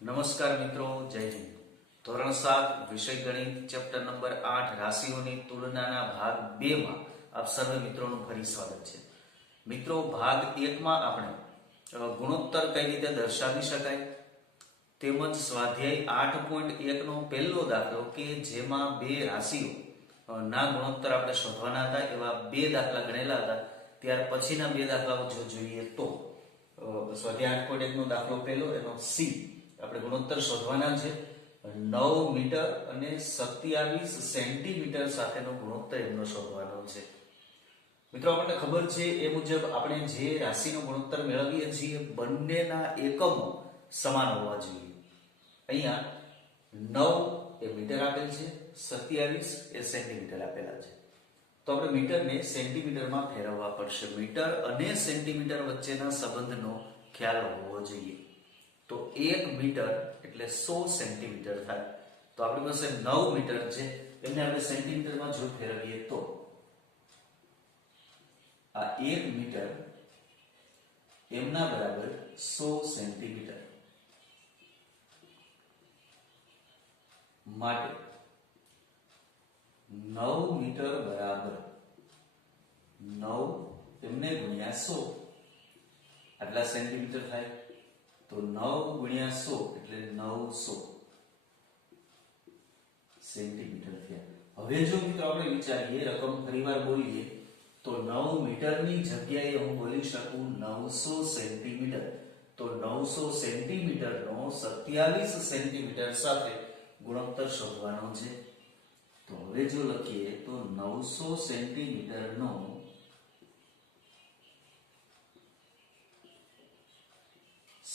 નમસ્કાર મિત્રો, જય હિન્દ. ધોરણ સાત, વિષય ગણિત, ચેપ્ટર નંબર આઠ, રાશિઓની તુલનાના ભાગ બે માં આપ સર્વ મિત્રોનું ફરી સ્વાગત છે. મિત્રો, ભાગ એકમાં આપણે ગુણોત્તર કઈ રીતે દર્શાવી શકાય? તેમજ સ્વાધ્યાય આઠ પોઈન્ટ એકનો પહેલો દાખલો કે જેમાં બે રાશિઓ ના ગુણોત્તર આપણે શોધવાના હતા, એવા બે દાખલા ગણેલા હતા. ત્યાર પછીના બે દાખલાઓ જો જોઈએ તો સ્વાધ્યાય આઠ પોઈન્ટ એકનો દાખલો પહેલો, એનો સી આપણે ગુણોત્તર શોધવાના છે. નવ મીટર અને સત્યાવીસ સેન્ટીમીટર સાથેનો ગુણોત્તર એમનો શોધવાનો છે. મિત્રો, આપણને ખબર છે, એ મુજબ આપણે જે રાશિનો ગુણોત્તર મેળવીએ છીએ, બંનેના એકમો સમાન હોવા જોઈએ. અહીંયા નવ એ મીટર આપેલ છે, સત્યાવીસ એ સેન્ટીમીટર આપેલા છે. તો આપણે મીટરને સેન્ટીમીટરમાં ફેરવવા પડશે. મીટર અને સેન્ટીમીટર વચ્ચેના સંબંધનો ખ્યાલ હોવો જોઈએ. તો એક મીટર એટલે સો સેન્ટીમીટર થાય તો આપણી પાસે નવ મીટર છે એમને આપણે સેન્ટીમીટરમાં જો ફેરવીએ તો આ એક મીટર એમના બરાબર સો સેન્ટીમીટર માટે નવ મીટર બરાબર નવ એમને ગુણ્યા સો આટલા સેન્ટીમીટર થાય તો નવ ગુણ્યા સો એટલે નવસો સેન્ટીમીટર થયા. હવે જો મિત્રો આપણે વિચારીએ, રકમ ફરીવાર બોલીએ, તો નવ મીટરની જગ્યાએ હું બોલી શકું નવસો સેન્ટીમીટર. તો નવસો સેન્ટીમીટરનો સત્યાવીસ સેન્ટીમીટર સાથે ગુણોત્તર શોધવાનો છે. તો હવે જો લખીએ, તો નવસો સેન્ટીમીટરનો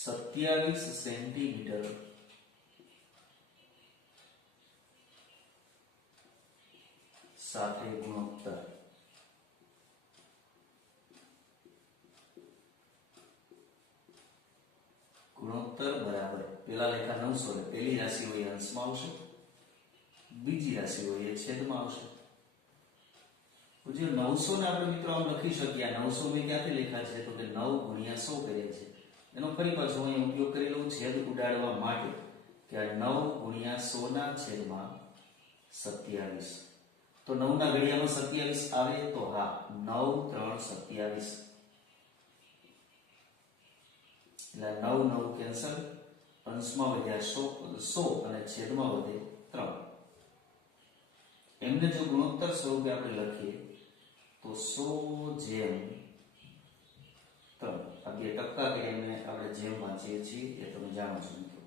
સત્યાવીસ સેન્ટીમીટર સાથે ગુણોત્તર ગુણોત્તર બરાબર પેલા લેખા નવસો ને પેલી રાશિ હોય અંશમાં આવશે બીજી રાશિ હોય એ છેદમાં આવશે નવસો ને આપણે મિત્રો આમ લખી શકીએ નવસો મેં ક્યાંથી લેખા છે તો કે નવ ગુણ્યા સો કર્યા છે એનો ફરી પાછો અહીં ઉપયોગ કરી લઉં છેદ ઉડાડવા માટે કે આ નવ ગુણ્યા સો ના છેદમાં સત્યાવીસ. તો નવ ના ઘડિયામાં સત્યાવીસ આવે તો હા, નવ ત્રણ સત્યાવીસ. એટલે નવ નવ કેન્સલ, અંશમાં વધ્યા સો સો અને છેદમાં વધે ત્રણ. એમને જો ગુણોત્તર સ્વરૂપે આપણે લખીએ, તો સો જેમ બે ટપકા કે આપણે જેમ વાંચીએ છીએ એ તમે જાણો છો મિત્રો.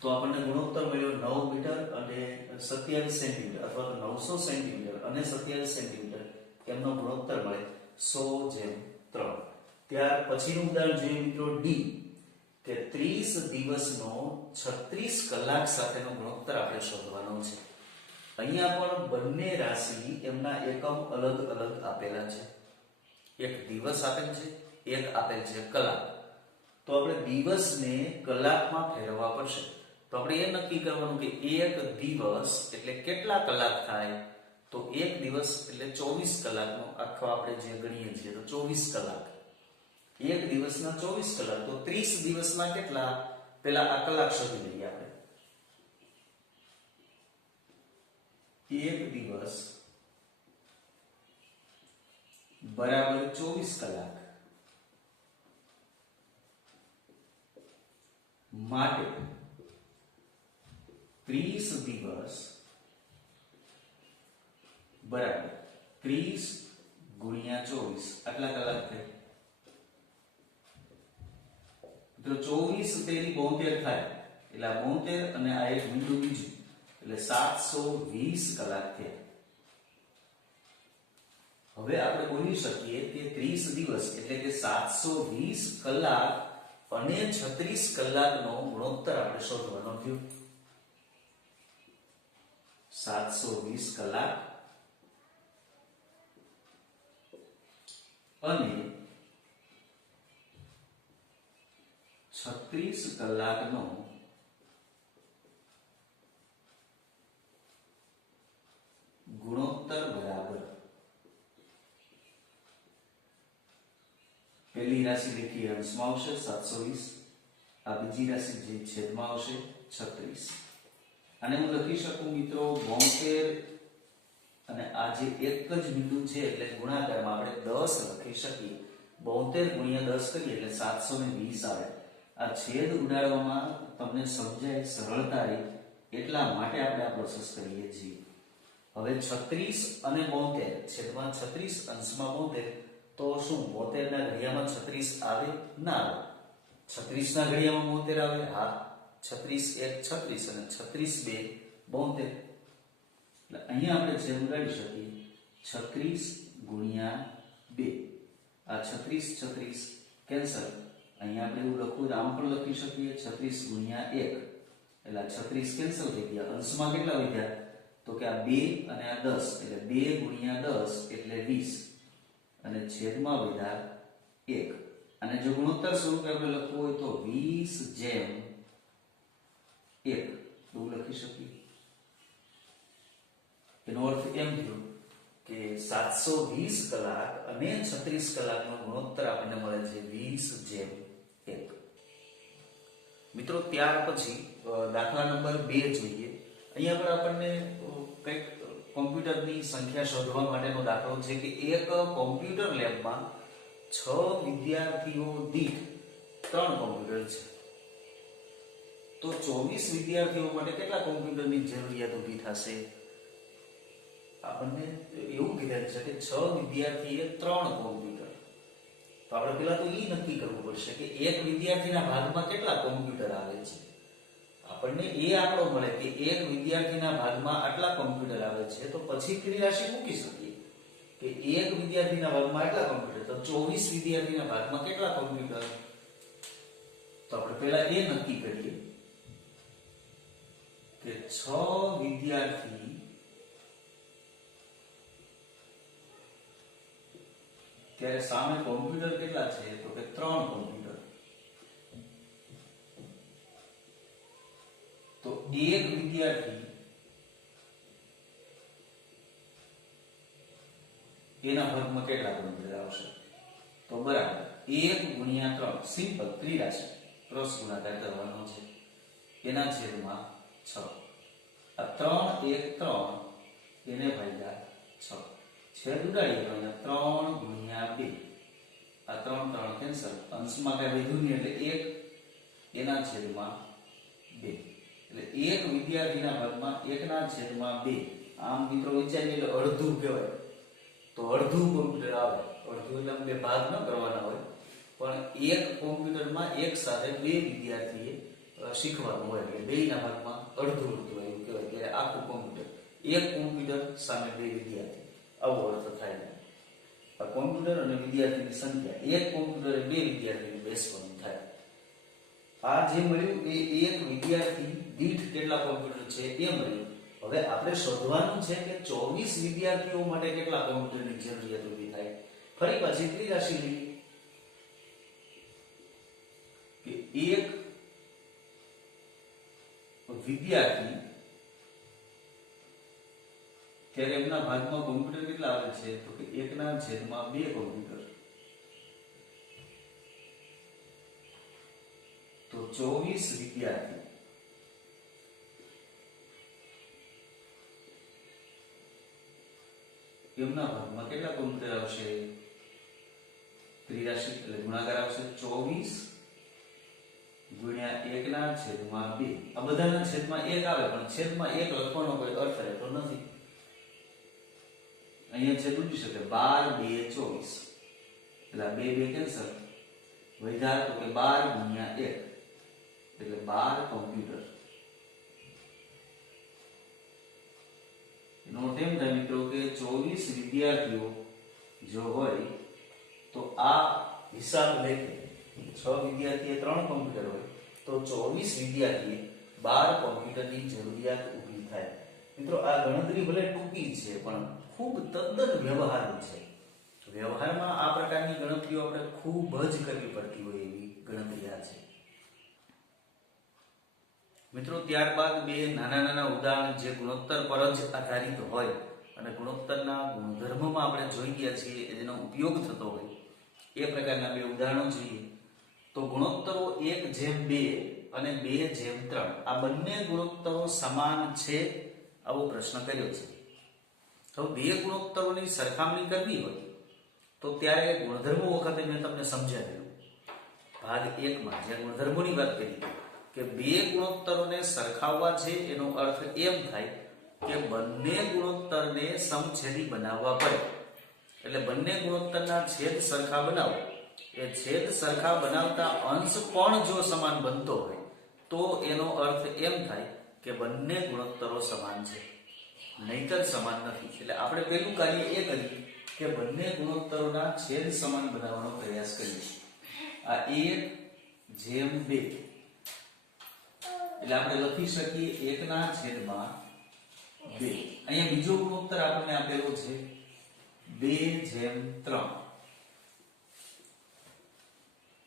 તો આપણને ગુણોત્તર મળ્યો નવ મીટર અને સત્યાવીસ સેન્ટીમીટર અથવા તો નવસો સેન્ટીમીટર અને સત્યાવીસ સેન્ટીમીટર એમનો ગુણોત્તર મળે સો જેમ ત્રણ. ત્યાર પછીનું ઉદાહરણ જોઈએ મિત્રો ડી કે ત્રીસ દિવસનો છત્રીસ કલાક સાથેનો ગુણોત્તર આપણે શોધવાનો છે. અહીંયા પણ બંને રાશિ એમના એકમ અલગ અલગ આપેલા છે. એક દિવસ આપેલ છે, એક આપેલ છે કલાક. તો આપણે દિવસને કલાકમાં ફેરવવા પડશે. તો આપણે એ નક્કી કરવાનું કે એક દિવસ એટલે કેટલા કલાક થાય? તો એક દિવસ એટલે ચોવીસ કલાકનો આખો આપણે જે ગણીએ છીએ તો ચોવીસ કલાક. એક દિવસના ચોવીસ કલાક, તો ત્રીસ દિવસના કેટલા? પેલા આ કલાક શોધી લઈએ આપણે. એક દિવસ બરાબર ચોવીસ કલાક માટે ત્રીસ દિવસ બરાબર ત્રીસ ગુણ્યા ચોવીસ આટલા કલાક થાય તો ચોવીસ તેની બોતેર થાય. એટલે બોતેર અને આ એક બિંદુ બીજું. એટલે સાતસો વીસ કલાક થયા. હવે આપણે બોલી શકીએ કે ત્રીસ દિવસ, એટલે કે સાતસો વીસ કલાક અને છત્રીસ કલાકનો ગુણોત્તર આપણે શોધવાનો થયો. સાતસો વીસ કલાક અને છત્રીસ કલાકનો ગુણોત્તર બરાબર પહેલી રાશિ લીખી અંશમાં આવશે સાતસો વીસ આ બીજી રાશિ જે છેદમાં આવશે છત્રીસ અને હું લખી શકું મિત્રો બોતેર અને આ જે એક જ બિંદુ છે એટલે ગુણાકારમાં આપણે દસ લખી શકીએ બોતેર ગુણ્યા દસ કરીએ એટલે સાતસો ને વીસ આવે આ છેદ ઉડાડવામાં તમને સમજાય સરળતા રહે એટલા માટે આપણે આ પ્રોસેસ કરીએ છીએ હવે છત્રીસ અને બોતેર છેદમાં છત્રીસ અંશમાં બોતેર તો શું બોતેર ના ઘડિયામાં છત્રીસ આવે? ના આવે. છત્રીસ ના ઘડિયામાં બોતેર આવે? હા. છત્રીસ એક, છત્રીસ અને છત્રીસ બે, બોતેર. એટલે અહીંયા આપણે છેદ ઉડાડી શકીએ, છત્રીસ ગુણ્યા બે. આ છત્રીસ છત્રીસ, કેન્સલ. અહીંયા આપણે એવું લખવું તો આમ પણ લખી શકીએ, છત્રીસ ગુણ્યા એક. એટલે આ છત્રીસ કેન્સલ થઈ ગયા. અંશમાં કેટલા વધ્યા? તો કે આ બે અને આ દસ. એટલે બે ગુણ્યા દસ એટલે વીસ. અને છેદમાં વિધાર એક. અને જો ગુણોત્તર સ્વરૂપે આપણે લખવું હોય તો વીસ જેમ એક. એવું લખી શકીએ? એનો અર્થ એમ થયો કે સાતસો વીસ કલાક અને છત્રીસ કલાકનો ગુણોત્તર આપણને મળે છે વીસ જેમ એક. મિત્રો, ત્યાર પછી દાખલા નંબર બે જોઈએ. અહીંયા પર આપણને કંઈક કોમ્પ્યુટરની સંખ્યા શોધવા માટેનો દાખલો છે કે એક કોમ્પ્યુટર લેબમાં છ વિદ્યાર્થીઓ દીઠ ત્રણ કોમ્પ્યુટર છે. તો ચોવીસ વિદ્યાર્થીઓ માટે કેટલા કોમ્પ્યુટરની જરૂરિયાત ઊભી થશે? આપણને એવું કીધેલ છે કે છ વિદ્યાર્થીએ ત્રણ કોમ્પ્યુટર. તો આપણે પહેલા તો એ નક્કી કરવું પડશે કે એક વિદ્યાર્થીના ભાગમાં કેટલા કોમ્પ્યુટર આવે છે? આપણને એ આંકડો મળે કે એક વિદ્યાર્થીના ભાગમાં આટલા કોમ્પ્યુટર આવે છે, તો પછી ક્રિયાશી મૂકી શકીએ? કે એક વિદ્યાર્થીના ભાગમાં આટલા કોમ્પ્યુટર તો ચોવીસ વિદ્યાર્થીના ભાગમાં કેટલા કમ્પ્યુટર તો આપણે પહેલા એ નક્કી કરીએ કે છ વિદ્યાર્થી ત્યારે સામે કોમ્પ્યુટર કેટલા છે? તો કે ત્રણ કોમ્પ્યુટર તો એક વિદ્યાર્થી એના ભાગમાં કેટલા કોમ્પ્યુટર આવશે તો બરાબર, એક ગુણ્યા ત્રણ, સિમ્પલ ત્રિરાશી ક્રોસ ગુણાકાર કરવાનો છે. એના છેદમાં છ. આ ત્રણ એક ત્રણ એને ભાગ્યા છ. છેદ ઉડાડીએ તો ત્રણ ગુણ્યા બે. આ ત્રણ ત્રણ કેન્સલ. અંશમાં કઈ વધ્યું નહીં એટલે એક. એના છેદમાં એટલે એક વિદ્યાર્થીના ભાગમાં એકના છેદમાં બે. આમ મિત્રો વિચારીએ એટલે અડધું કહેવાય. તો અડધું કોમ્પ્યુટર આવે. અડધું એટલે બે ભાગ ન કરવાના હોય. પણ એક કોમ્પ્યુટરમાં એક સાથે બે વિદ્યાર્થીએ શીખવાનું હોય. એટલે બેના ભાગમાં અડધું અડધું એવું કહેવાય. કે આખું કોમ્પ્યુટર એક કોમ્પ્યુટર સામે બે વિદ્યાર્થી. આવો અર્થ થાય. આ કોમ્પ્યુટર અને વિદ્યાર્થીની સંખ્યા. એક કોમ્પ્યુટરે બે વિદ્યાર્થીને બેસવાનું. આ જે મળ્યું એ એક વિદ્યાર્થી દીઠ કેટલા કોમ્પ્યુટર છે એ મળ્યું. હવે આપણે શોધવાનું છે કે ચોવીસ વિદ્યાર્થીઓ માટે કેટલા કોમ્પ્યુટરની જરૂરિયાત ઊભી થાય. ફરી પાછી ત્રિરાશી લઈએ? કે એક વિદ્યાર્થી ત્યારે એમના ભાગમાં કોમ્પ્યુટર કેટલા આવે છે? તો કે એકના છેદમાં બે કોમ્પ્યુટર તો ચોવીસ વિદ્યાર્થી. એમના ભાગમાં કેટલા કોમ્પ્યુટર આવશે? ત્રિરાશી એટલે ગુણાકાર આવશે ચોવીસ ગુણ્યા એકના છેદમાં બે. આ બધાના છેદમાં એક આવે, પણ છેદમાં એક લખવાનો કોઈ અર્થ રહેતો નથી. અહીંયા છે ઉડી શકે. બાર બે ચોવીસ. એટલે બે બે કેન્સલ. વૈધાર તો કે બાર ગુણ્યા એક. એટલે બાર કમ્પ્યુટર નોટ એમ થાય મિત્રો કે ચોવીસ વિદ્યાર્થીઓ જો હોય તો આ હિસાબ લેખે છ વિદ્યાર્થીએ ત્રણ કોમ્પ્યુટર હોય તો ચોવીસ વિદ્યાર્થીએ બાર કોમ્પ્યુટરની જરૂરિયાત ઊભી થાય મિત્રો આ ગણતરી ભલે ટૂંકી છે પણ ખૂબ તદ્દન વ્યવહારુ છે વ્યવહારમાં આ પ્રકારની ગણતરીઓ આપણે ખૂબ જ કરવી પડતી હોય એવી ગણતરી આ છે મિત્રો, ત્યારબાદ બે નાના નાના ઉદાહરણ જે ગુણોત્તર પર જ આધારિત હોય અને ગુણોત્તરના ગુણધર્મમાં આપણે જોઈ ગયા છીએ જેનો ઉપયોગ થતો હોય, એ પ્રકારના બે ઉદાહરણો જોઈએ. તો ગુણોત્તરો એક જેમ બે અને બે જેમ ત્રણ, આ બંને ગુણોત્તરો સમાન છે આવો પ્રશ્ન કર્યો છે. તો બે ગુણોત્તરોની સરખામણી કરવી હોય, તો ત્યારે ગુણધર્મો વખતે મેં તમને સમજાવ્યું ભાગ એકમાં જે ગુણધર્મોની વાત કરી. કે બે ગુણોત્તરોને સરખાવવા છે એનો અર્થ એમ થાય કે બંને ગુણોત્તરને સમછેદી બનાવવા પડે. એટલે બંને ગુણોત્તરના છેદ સરખા બનાવો. એ છેદ સરખા બનાવતા અંશ પણ જો સમાન બનતો હોય, તો એનો અર્થ એમ થાય કે બંને ગુણોત્તરો સમાન છે. નહીતર સમાન નથી. એટલે આપણે પહેલું કાર્ય એ કરીએ કે બંને ગુણોત્તરોના છેદ સમાન બનાવવાનો પ્રયાસ કરીએ. આ એક, જેમ બે. એટલે આપણે લખી શકીએ એકના છેદમાં બે. અહીંયા બીજો ગુણોત્તર આપણને આપેલો છે? બે જેમ ત્રણ.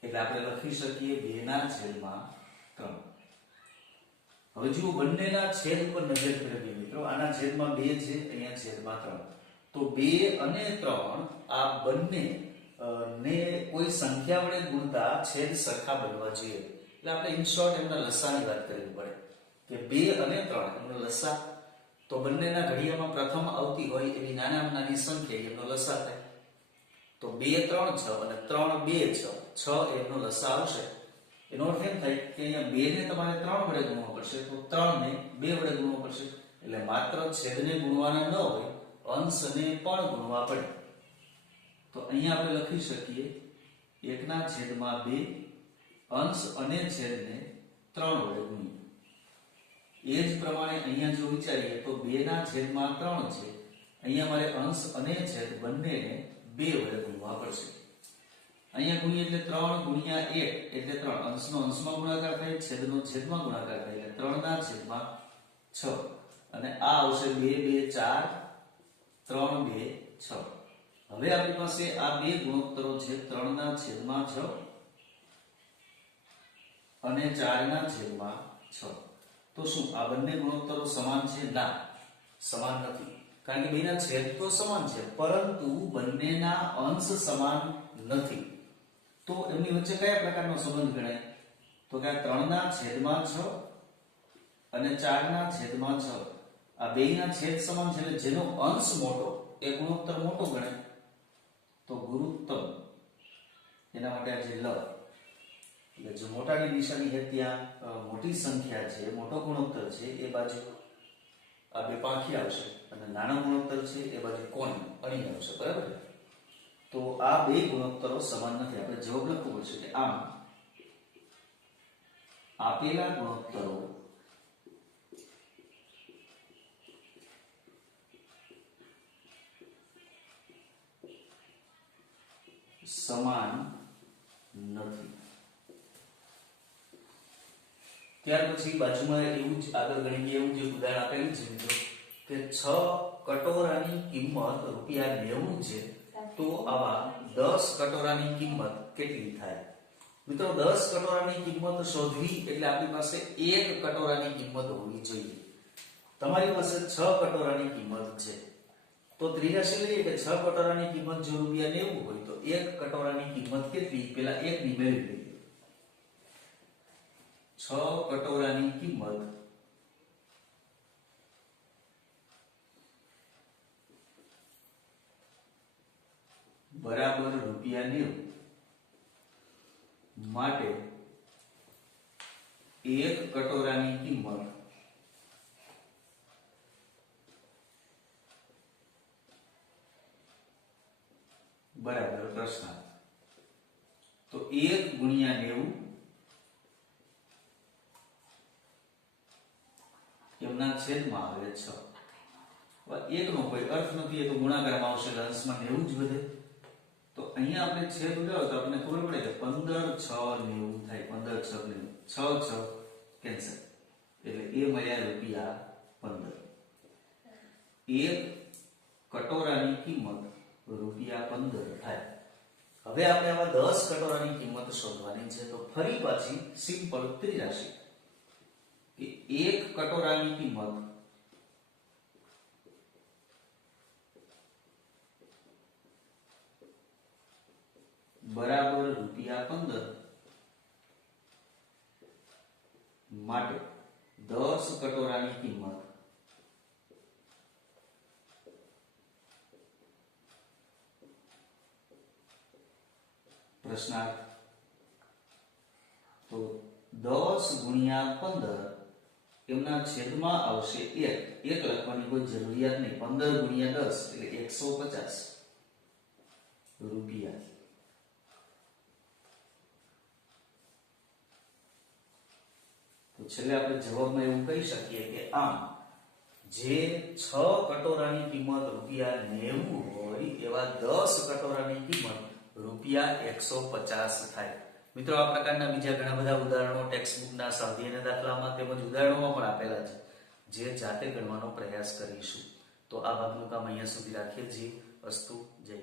એટલે આપણે લખી શકીએ બે ના છેદમાં ત્રણ. હવે જુઓ બંનેના છેદ પર નજર ફેરવીએ મિત્રો. આના છેદમાં બે છે અહીંયા છેદમાં ત્રણ. તો બે અને ત્રણ આ બંને ને કોઈ સંખ્યા વડે ગુણતા છેદ સરખા બનવા જોઈએ. એટલે આપણે ઇન શોર્ટ એમના લસાની વાત કરવી પડે. કે બે અને ત્રણ, એમનો લસા. તો બંનેના ઘડિયામાં પ્રથમ આવતી હોય એવી નાનામાં નાની સંખ્યા, એમનો લસા થાય. તો બે ત્રણ છ અને ત્રણ બે છ. છ એમનો લસા આવશે. એનો અર્થ એમ થાય કે અહીંયા બે ને તમારે ત્રણ વડે ગુણવા પડશે. તો ત્રણ ને બે વડે ગુણવા પડશે. એટલે માત્ર છેદને ગુણવાના ન હોય, અંશને પણ ગુણવા પડે. તો અહીંયા આપણે લખી શકીએ, એકના છેદમાં બે અંશ અને છેદને ત્રણ વડે ગુણીએ એ જ પ્રમાણે અહીંયા જો વિચારીએ તો બે ના છેદમાં ત્રણ છે. અહીંયા મારે અંશ અને છેદ બંનેને બે વડે ગુણવા પડશે. અહીંયા ગુણીએ એટલે ત્રણ ગુણ્યા એક, એટલે ત્રણ. અંશનો અંશમાં ગુણાકાર થાય, છેદનો છેદમાં ગુણાકાર થાય, એટલે ત્રણ ના છેદમાં છ. અને આ આવશે બે બે, ચાર, ત્રણ, બે, છ. હવે આપણી પાસે આ બે ગુણોત્તરો છે ત્રણ ના છેદમાં છ. અને ચારના છેદમાં છ. તો શું આ બંને ગુણોત્તરો સમાન છે? ના, સમાન નથી. કારણ કે બેના છેદ તો સમાન છે, પરંતુ બંનેના અંશ સમાન નથી. તો એમની વચ્ચે કયા પ્રકારનો સંબંધ ગણાય? તો કે આ ત્રણના છેદમાં છ અને ચારના છેદમાં છ. આ બેયના છેદ સમાન છે, એટલે જેનો અંશ મોટો, એ ગુણોત્તર મોટો ગણાય. તો ગુરુત્તમ. એના માટે આ જે લ. એટલે જે મોટાની નિશાની છે ત્યાં મોટી સંખ્યા છે, મોટો ગુણોત્તર છે, એ બાજુ આ બે પાંખી આવશે અને નાનો ગુણોત્તર છે, એ બાજુ કોણ? અણી આવશે, બરાબર? તો આ બે ગુણોત્તરો સમાન નથી. આપણે જવાબ લખવો પડશે કે આમ. આપેલા ગુણોત્તરો સમાન નથી. ત્યાર પછી બાજુમાં એવું જ આગળ ગણીએ એવું જ ઉદાહરણ આપેલું છે મિત્રો, કે છ કટોરાની કિંમત રૂપિયા નેવું છે, તો આવા દસ કટોરાની કિંમત કેટલી થાય? મિત્રો, દસ કટોરાની કિંમત શોધવી એટલે આપણી પાસે એક કટોરાની કિંમત હોવી જોઈએ. તમારી પાસે છ કટોરાની કિંમત છે. તો ત્રિરાશી લઈએ કે છ કટોરાની કિંમત જો રૂપિયા નેવું હોય, તો એક કટોરાની કિંમત કેટલી? પેલા એક ની મેળવી છ કટોરાની કિંમત બરાબર રૂપિયા નેવું માટે એક કટોરાની કિંમત બરાબર પ્રશ્ન તો એક ગુણ્યા નેવું એમના છેદમાં આવે છ. એકનો કોઈ અર્થ નથી, એ તો ગુણાકારમાં આવશે એટલે અંશમાં નેવું જ વધે. તો અહીંયા આપણે છેદ ઉડાવો તો આપણને ખબર પડે કે પંદર, છ, નેવું થાય. પંદર, છ, નેવું. છ છ, કેન્સલ. એટલે એ મળ્યા રૂપિયા પંદર. એક કટોરાની કિંમત રૂપિયા પંદર થાય. હવે આપણે આવા દસ કટોરાની કિંમત શોધવાની છે, તો ફરી પાછી સિમ્પલ ત્રિરાશી. કે એક કટોરાની કિંમત બરાબર રૂપિયા પંદર માટે દસ કટોરાની કિંમત પ્રશ્નાર્થ તો દસ ગુણ્યા પંદર એમના છેદમાં આવશે એક. એક લખવાની કોઈ જરૂરિયાત નહીં. પંદર ગુણ્યા દસ એટલે એકસો પચાસ રૂપિયા. તો છેલ્લે આપણે જવાબમાં એવું કહી શકીએ કે આમ, જે છ કટોરાની કિંમત રૂપિયા નેવું હોય, એવા દસ કટોરાની કિંમત રૂપિયા એકસો પચાસ થાય. મિત્રો, આ પ્રકારના બીજા ઘણા બધા ઉદાહરણો ટેક્સ્ટબુકના સ્વાધ્યાયના દાખલામાં તેમજ ઉદાહરણોમાં પણ આપેલા છે, જે જાતે ગણવાનો પ્રયાસ કરીશું. તો આ ભાગનું કામ અહીંયા સુધી રાખીએ છીએ. અસ્તુ, જય